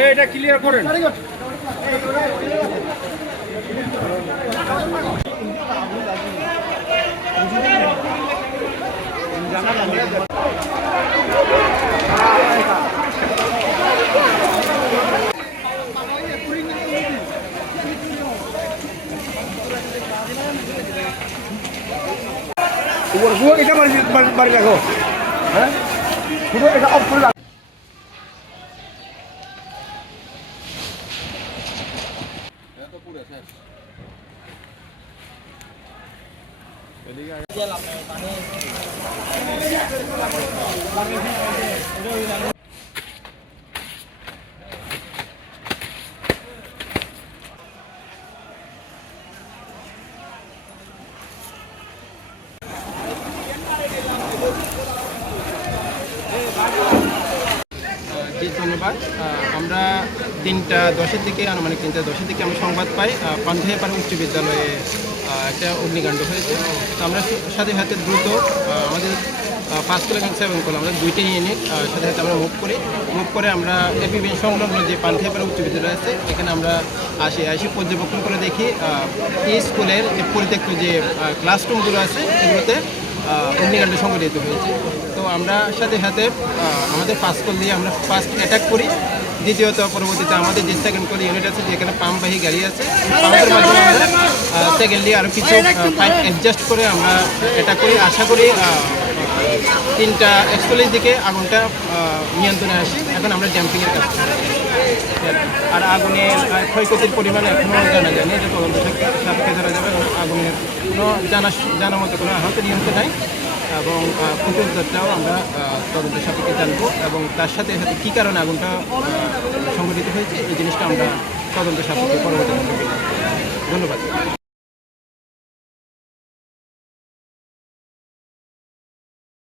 এটা ক্লিয়ার করেন। এটা বাড়ি রাখো, হ্যাঁ শুধু এটা অফ করে রাখো। ধন্যবাদ। আমরা 3:10-এর দিকে আনুমানিক 3:10-এর দিকে আমি সংবাদ পাই পান্থেপাড়া উচ্চ বিদ্যালয়ে একটা অগ্নিকাণ্ড হয়েছে। তো আমরা সাথে সাথে দ্রুত আমাদের 5 কিলো এবং 7 কিলো আমরা 2টি ইউনিট সাথে সাথে আমরা মুভ করে আমরা এপিবিএন সংলগ্ন যে পান্থেপাড়া উচ্চ বিদ্যালয় আছে এখানে আমরা আসি পর্যবেক্ষণ করে দেখি এই স্কুলের যে পরিত্যক্ত যে ক্লাসরুমগুলো আছে এগুলোতে অগ্নিকাণ্ড সংঘটিত হয়েছে। তো আমরা সাথে সাথে আমাদের 5 কল দিয়ে আমরা ফার্স্ট অ্যাটাক করি। দ্বিতীয়ত পরবর্তীতে আমাদের যে সেকেন্ড কল ইউনিট আছে যেখানে পাম্পবাহী গাড়ি আছে পাম্পের মাধ্যমে আমরা সেকেন্ডলি আরও কিছু ফাইট অ্যাডজাস্ট করে আমরা অ্যাটাক করি। আশা করি 3:41 দিকে আগুনটা নিয়ন্ত্রণে আসে। এখন আমরা ড্যাম্পিংয়ের কাজ করি। আর আগুনের ক্ষয়ক্ষতির পরিমাণ এখনও জানা যায়নি, এটা তদন্ত সাপেক্ষে ধরা যাবে। আগুনের কোনো জানা মতো কোনো আহত নিহত নাই এবং ক্ষতিটাও আমরা তদন্ত সাপেক্ষে জানবো এবং তার সাথে সাথে কী কারণে আগুনটা সংঘটিত হয়েছে এই জিনিসটা আমরা তদন্ত সাপেক্ষে পরবর্তী ধন্যবাদ।